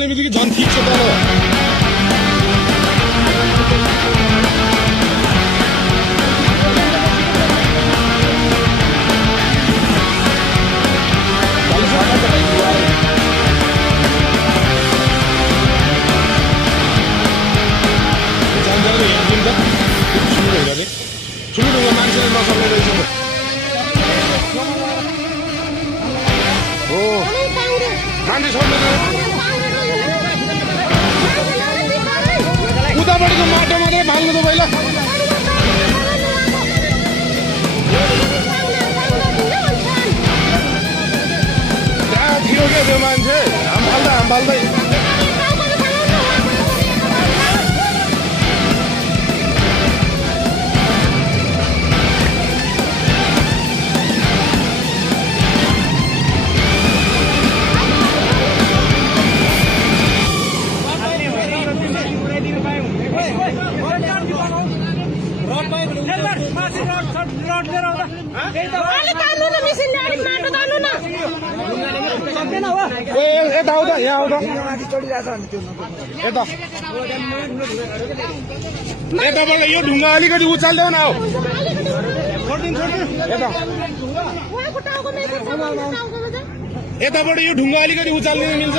उचाल्ने बित्तिकै झन् ठिक छ तल ठुलो मान्छेले नसक्ने रहेछ हो मान्छे सक्दैन उतापट्टिको माटो मात्रै भाग्नु त पहिला त्यहाँ थियो क्या त्यो मान्छे हाम फाल्दै यता आउँदा यहाँ आउँदा यताबाट यो ढुङ्गा अलिकति उचाल्दै न हौ यताबाट यो ढुङ्गा अलिकति उचाल्दिन मिल्छ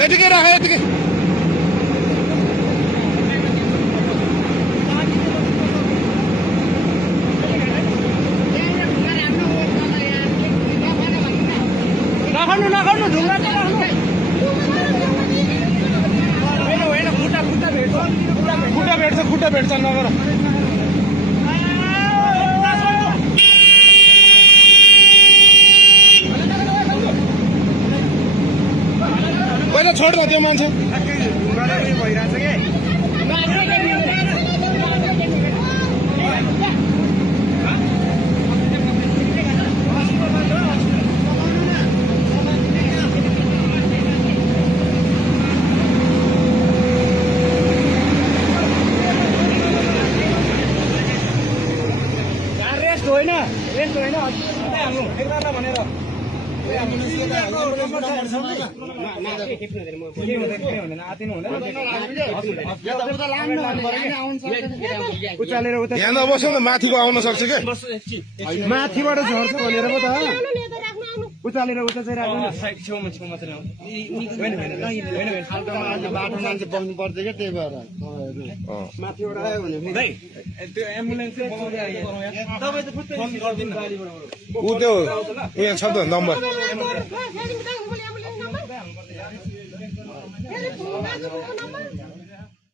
यतिकै राख यतिकै नखानु ढुङ्गा खुट्टा भेट्छ नगर पहिला छोड्दा त्यो मान्छे रेस्ट होइन भनेर यहाँ नबस्नु त माथिको आउन सक्छ क्या माथिबाट झर्छ भनेर पो त उचालेर उता चाहिँ राख्नु बाटो मान्छे बस्नु पर्छ क्या त्यही भएर माथिबाट आयो भने त्यो एम्बुलेन्स ऊ त्यो यहाँ छ त नम्बर